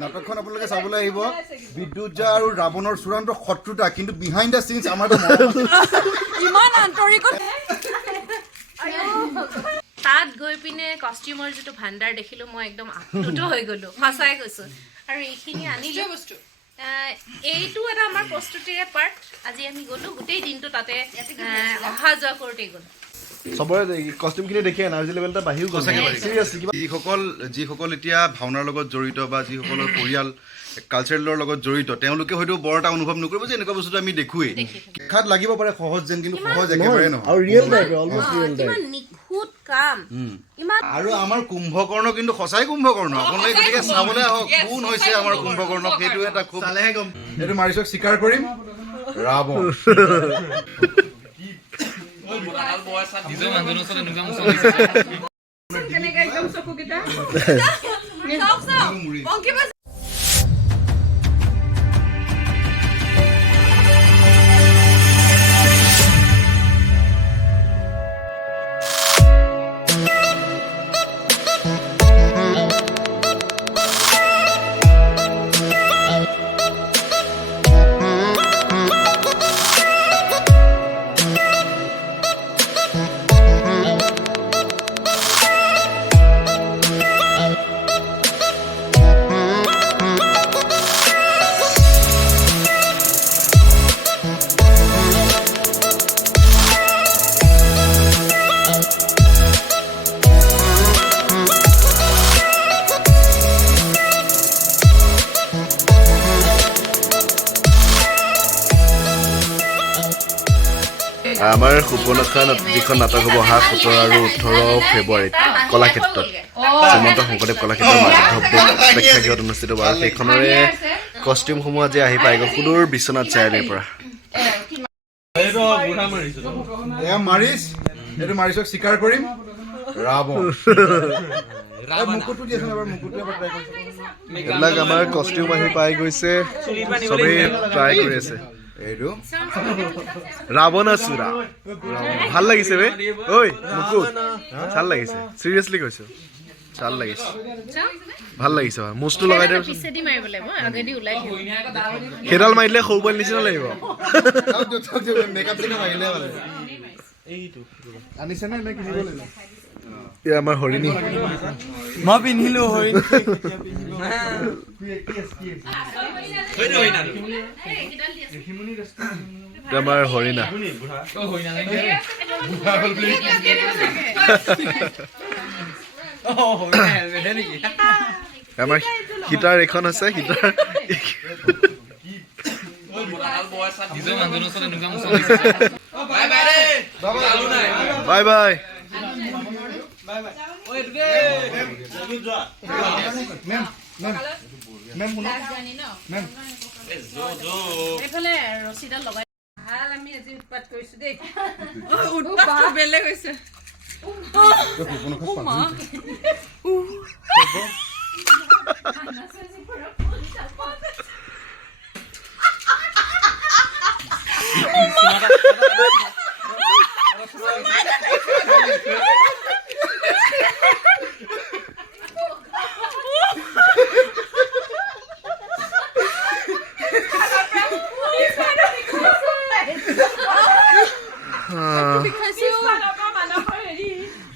নাটকখন আপোনালোকে চাবলৈ আহিব। বিদ্যুৎজা আৰু ৰাৱণৰ চূড়ান্ত শত্ৰুতা, কিন্তু বিহাইণ্ড দ্য চিনছ আমাৰ ইমান আন্তৰিক। তাত গৈ পিনে কষ্টিউমৰ যিটো ভাণ্ডাৰ দেখিলো মই একদম আপ্লুত হৈ গলো, সঁচাই কৈছো। আৰু এইখিনি আনিলো বস্তু, এইটো এটা আমাৰ প্ৰস্তুতিৰে পাৰ্ট। আজি আমি গলো, গোটেই দিনটো তাতে অহা যোৱা কৰোঁতেই গ'লো। সবৰে কষ্টিউমখিনি দেখি এনাৰ্জি লেভেল এটা বাঢ়িও গ'ল। যিসকল এতিয়া ভাওনাৰ লগত জড়িত বা যিসকলৰ পৰিয়াল কালচাৰেলৰ লগত জড়িত, তেওঁলোকে হয়তো বৰ এটা অনুভৱ নকৰিব যে এনেকুৱা বস্তুটো আমি দেখোৱেই। দেখাত লাগিব পাৰে সহজ যেন, কিন্তু সহজ একেবাৰে নহয়। আৰু আমাৰ কুম্ভকৰ্ণ কিন্তু সঁচাই কুম্ভকৰ্ণ। আপোনালোকে গতিকে চাবলৈ আহক কোন হৈছে আমাৰ কুম্ভকৰ্ণ, সেইটো এটা খুব চালেহে গম। এইটো মাৰিছক স্বীকাৰ কৰিম, ৰাৱণ। আমাৰ সুবৰ্ণৰেখা যিখন নাটক হ'ব অহা 17 আৰু 18 ফেব্ৰুৱাৰীত কলাক্ষেত্ৰত, শ্ৰীমন্ত শংকৰদেৱ কলাক্ষেত্ৰৰ মাধৱদেৱ প্ৰেক্ষাগৃহত অনুষ্ঠিত হ'ব। আৰু সেইখনৰে কষ্টিউমসমূহ আজি আহি পাই গ'ল সুদূৰ বিশ্বনাথ চাৰিআলিৰ পৰা। এইটো মাৰিছক স্বীকাৰ কৰিম, ৰাৱণ। এইবিলাক আমাৰ কষ্টিউম আহি পাই গৈছে, চবেই ট্ৰাই কৰি আছে। এইটো ৰাৱণাসুৰা ভাল লাগিছে বে। ঐ মুকুট ভাল লাগিছে, চিৰিয়াছলি কৈছো, ভাল লাগিছে, ভাল লাগিছে। মুজটো লগাই দে, সেইডাল মাৰিলে সৰু পোৱালি নিচিনা লাগিব। আমাৰ হৰিণী মই পিন্ধিলো হৰিণী। আমাৰ হৰিণা। আমাৰ সীতাৰ এইখন আছে, সীতাৰ বাই বাই। বেলেগ হৈছে।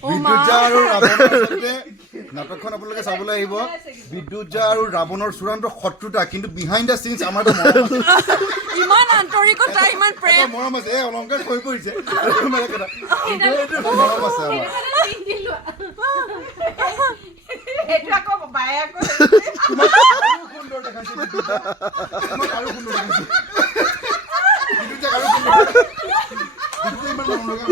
বিদ্যুৎজা আৰু নাটকখন আপোনালোকে চাবলৈ আহিব। বিদ্যুৎজা আৰু ৰাৱণৰ চূড়ান্ত শত্ৰুতা, কিন্তু বিহাইণ্ড দ্য চিনছ আমাৰ ইমান আন্তৰিকতা, ইমান প্ৰেম, মৰম আছে। এই অলংকাৰ হৈ পৰিছে, মৰম আছে আমাৰ। সুন্দৰ দেখাইছে বিদ্যুৎজা, আৰু সুন্দৰ দেখাইছে বিদ্যুৎজা, আৰু সুন্দৰ ইমান মৰম লগা।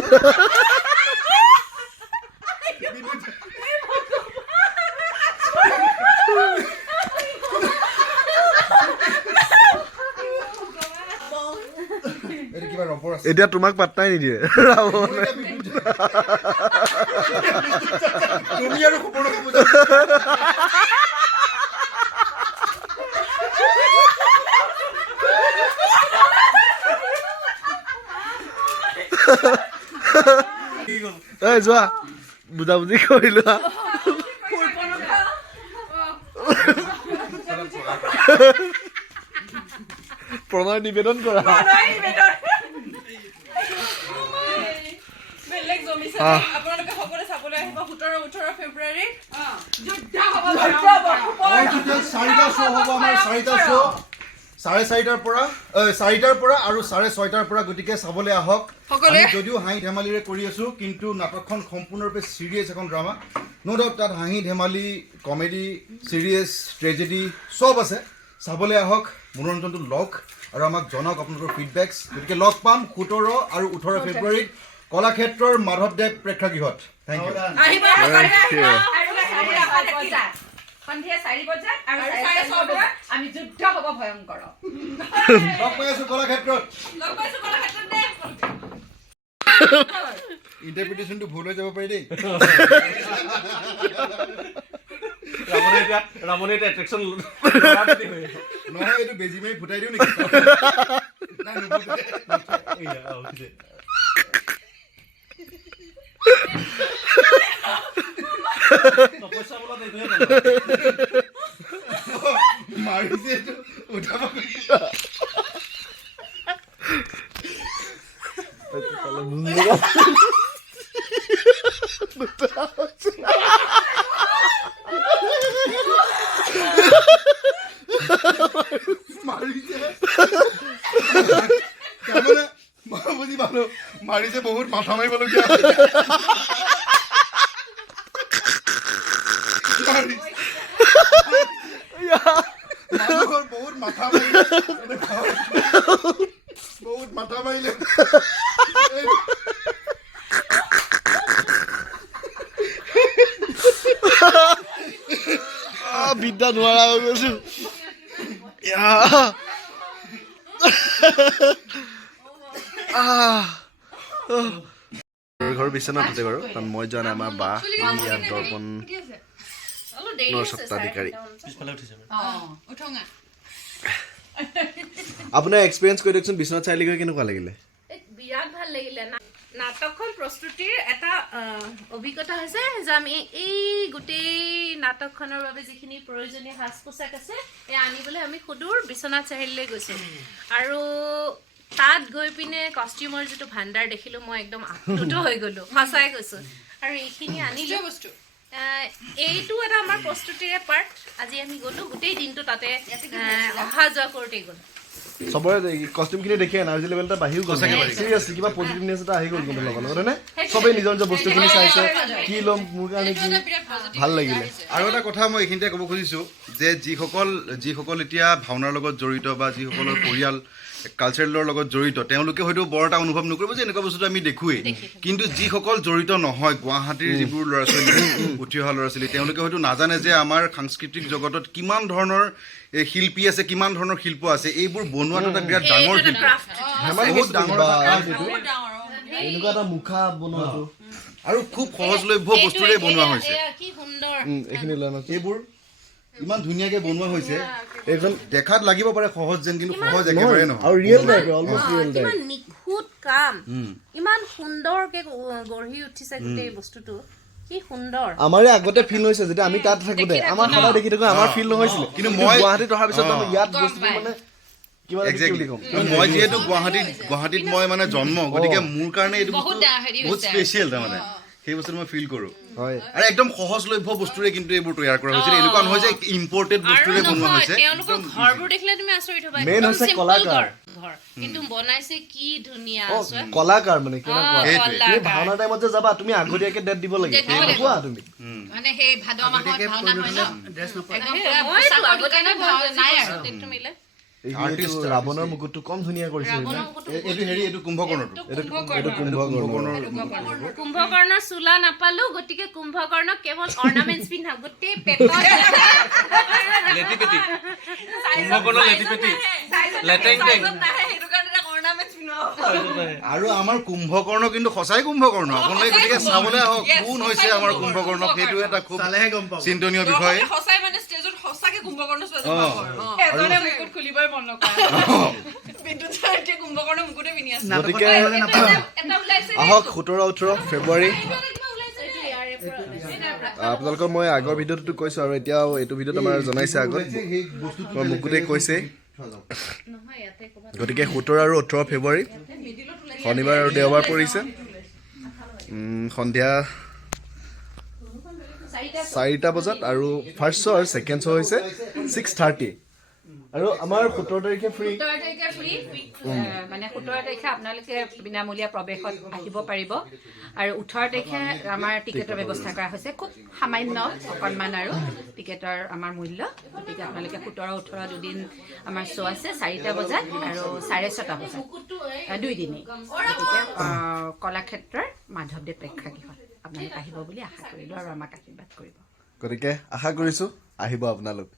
এতিয়া তোমাক পাত্তাই নিদিয়ে ৰাৱণে। তুমি আৰু এই যোৱা বুজাবুজি কৰি লোৱা প্ৰণয় নিবেদন কৰা বেলেগ জমিছে আপোনালোকে সকলোৱে চাবলৈ আহিব 17-18 ফেব্ৰুৱাৰীত যুদ্ধ হ'ব চাৰিটা শ্ব' হ'ব আমাৰ চাৰিটা শ্ব' 4:30 পৰা 4টাৰ পৰা আৰু 6:30 পৰা গতিকে চাবলৈ আহক আমি যদিও হাঁহি ধেমালিৰে কৰি আছো কিন্তু নাটকখন সম্পূৰ্ণৰূপে চিৰিয়াছ এখন ড্ৰামা ন' ডাউট তাত হাঁহি ধেমালি কমেডি চিৰিয়াছ ট্ৰেজেডি চব আছে চাবলৈ আহক মনোৰঞ্জনটো লওক আৰু আমাক জনাওক আপোনালোকৰ ফিডবেকছ গতিকে লগ পাম 17 আৰু 18 ফেব্ৰুৱাৰীত কলাক্ষেত্ৰৰ মাধৱদেৱ প্ৰেক্ষাগৃহত থেংক ইউ সন্ধিয়া 4 বজাত আৰু 6:30 বজাত আমি যুদ্ধ হ'ব ভয়ংকৰ লগ পাই আছো কলাক্ষেত্ৰত দে ইণ্টাৰপ্ৰিটেশ্যনটো ভুল হৈ যাব পাৰে দেই ৰামনে এটা এট্ৰেকশ্যন নহয় এইটো বেজি মাৰি ফুটাই দিওঁ নেকি নাই নুফুটাই তপস্যা বলত এইটোহে মাৰিছে এইটো উঠাব মাৰিছে বহুত মাথা মাৰিবলগীয়া মানুহৰ বহুত মাথা মাৰিলে বহুত মাথা মাৰিলে বিদ্যা নোৱাৰা হৈ গৈছো ঘৰ বিচনাতে বাৰু কাৰণ মই যোৱা নাই আমাৰ বা ইয়াত দৰ্পণ স্বত্বাধিকাৰী পিছফালে উঠিছে আপোনাৰ এক্সপিৰিয়েঞ্চ কৰি দিয়কচোন বিশ্বনাথ চাৰিআলি গৈ কেনেকুৱা লাগিলে বিৰাট ভাল লাগিলে নাটকখন প্ৰস্তুতিৰ এটা অভিজ্ঞতা হৈছে যে আমি এই গোটেই নাটকখনৰ বাবে যিখিনি প্ৰয়োজনীয় সাজ পোছাক আছে এই আনিবলৈ আমি সুদূৰ বিশ্বনাথ চাৰিআলিলৈ গৈছিলোঁ আৰু তাত গৈ পিনে কষ্টিউমৰ যিটো ভাণ্ডাৰ দেখিলোঁ মই একদম আপ্লুত হৈ গ'লোঁ সঁচাই কৈছোঁ আৰু এইখিনি আনিলোঁ বস্তু এইটো এটা আমাৰ প্ৰস্তুতিৰে পাৰ্ট আজি আমি গ'লোঁ গোটেই দিনটো তাতে অহা যোৱা কৰোঁতেই গ'লোঁ চবৰে কষ্টিউমখিনি দেখি এনাৰ্জি লেভেল এটা বাঢ়িও গ'ল চিৰিয়াছলি কিবা পজিটিভনেছ এটা আহি গ'ল কিন্তু লগত হয়নে চবেই নিজৰ নিজৰ বস্তুখিনি চাইছে কি ল'ম মোৰ কাৰণে কি ভাল লাগিলে আৰু এটা কথা মই এইখিনিতে ক'ব খুজিছোঁ যে যিসকল এতিয়া ভাওনাৰ লগত জড়িত বা যিসকলৰ পৰিয়াল কালচাৰেলৰ লগত জড়িত তেওঁলোকে হয়তো বৰ এটা অনুভৱ নকৰিব যে এনেকুৱা বস্তুটো আমি দেখোৱেই কিন্তু যিসকল জড়িত নহয় গুৱাহাটীৰ যিবোৰ ল'ৰা ছোৱালী উঠি অহা ল'ৰা ছোৱালী তেওঁলোকে হয়তো নাজানে যে আমাৰ সাংস্কৃতিক জগতত কিমান ধৰণৰ শিল্পী আছে কিমান ধৰণৰ শিল্প আছে এইবোৰ বনোৱাটো এটা বিৰাট ডাঙৰ শিল্প বহুত ডাঙৰ এনেকুৱা এটা মুখা বনোৱাটো আৰু খুব সহজলভ্য বস্তুৰে বনোৱা হৈছে কি সুন্দৰ এইখিনি লৈ এইবোৰ ইমান ধুনীয়াকে বনোৱা হৈছে এইখন দেখাত লাগিব পাৰে সহজ যেন কিন্তু সহজ একেবাৰে নহয় আৰু real type almost real type ইমান নিখুঁত কাম ইমান সুন্দৰকে গঢ়ি উঠিছে গোটেই বস্তুটো কি সুন্দৰ আমাৰে আগতে ফিল হৈছে যেতিয়া আমি তাত থাকোতে আমাৰ সদায় দেখি থাকো আমাৰ ফিল নহৈছিলে কিন্তু মই গুৱাহাটীত অহাৰ পিছত আমি ইয়াত বস্তুটো মানে কিবা কি বুলি ক'ম মই যিহেতু গুৱাহাটীত মই মানে জন্ম গতিকে মোৰ কাৰণে এইটো বস্তু বহুত স্পেচিয়েল তাৰমানে সেই বস্তুটো মই ফিল কৰোঁ হয় আৰু একদম সহজলভ্য বস্তুৰে কিন্তু এইবোৰ তৈয়াৰ কৰা হৈছিল এনেকুৱা নহয় যে ইম্পৰ্টেড বস্তুৰে বনোৱা হৈছে তেওঁলোকৰ ঘৰবোৰ দেখিলে তুমি আচৰিত হ'বা মেইন হৈছে কলাকাৰ ঘৰ কিন্তু বনাইছে কি ধুনীয়া কলাকাৰ মানে কেনেকুৱা সেইটোৱে তুমি ভাওনা টাইমত যে যাবা তুমি আগতীয়াকে ডেট দিব লাগে কোৱা তুমি মানে সেই ভাদ মাহত ভাওনা হয় ন আৰ্টিষ্ট ৰাৱণৰ মুকুটটো কম ধুনীয়া কৰিছে এইটো হেৰি এইটো কুম্ভকৰ্ণটো কুম্ভকৰ্ণৰ চোলা নাপালো গতিকে কুম্ভকৰ্ণক কেৱল অৰ্নামেণ্টছ পিন্ধা গোটেই পেটত লেটিপেটি কুম্ভকৰ্ণ লেটিপেটি লেটেং টেং আৰু আমাৰ কুম্ভকৰ্ণ কিন্তু সঁচাই কুম্ভকৰ্ণ আপোনালোকে গতিকে চাবলৈ আহক কোন হৈছে আমাৰ কুম্ভকৰ্ণ সেইটো এটা খুব চিন্তনীয় বিষয় সঁচাই মানে ষ্টেজত সঁচাকে কুম্ভকৰ্ণ চোৱা এজনে মুকুট খুলিবই মন নকৰে বিদ্যুৎ এতিয়া কুম্ভকৰ্ণ মুকুটে পিন্ধি আছে গতিকে এটা ওলাইছে আহক 17-18 ফেব্ৰুৱাৰী এইটো ইয়াৰে পৰা ওলাইছে। আপোনালোকক মই আগৰ ভিডিঅ'টো কৈছোঁ আৰু এতিয়াও এইটো ভিডিঅ'ত আমাৰ জনাইছে আগত মই মুকুটে কৈছে নহয় ইয়াতে ক'ৰবাত গতিকে 17 আৰু 18 ফেব্ৰুৱাৰী শনিবাৰ আৰু দেওবাৰ পৰিছে সন্ধিয়া 4টা বজাত আৰু ফাৰ্ষ্ট শ্ব' আৰু ছেকেণ্ড শ্ব' হৈছে 6:30 আৰু আমাৰ 17 তাৰিখে ফ্ৰী 17 তাৰিখে ফ্ৰী মানে 17 তাৰিখে আপোনালোকে বিনামূলীয়া প্ৰৱেশত আহিব পাৰিব আৰু 18 তাৰিখে আমাৰ টিকেটৰ ব্যৱস্থা কৰা হৈছে খুব সামান্য অকণমান আৰু টিকেটৰ আমাৰ মূল্য গতিকে আপোনালোকে 17-18 দুদিন আমাৰ শ্ব' আছে 4টা বজাত আৰু 6:30 বজাত 2 দিনেই গতিকে কলাক্ষেত্ৰৰ মাধৱদেৱ প্ৰেক্ষাগৃহত আপোনালোক আহিব বুলি আশা কৰিলোঁ আৰু আমাক আশীৰ্বাদ কৰিব গতিকে আশা কৰিছোঁ আহিব আপোনালোক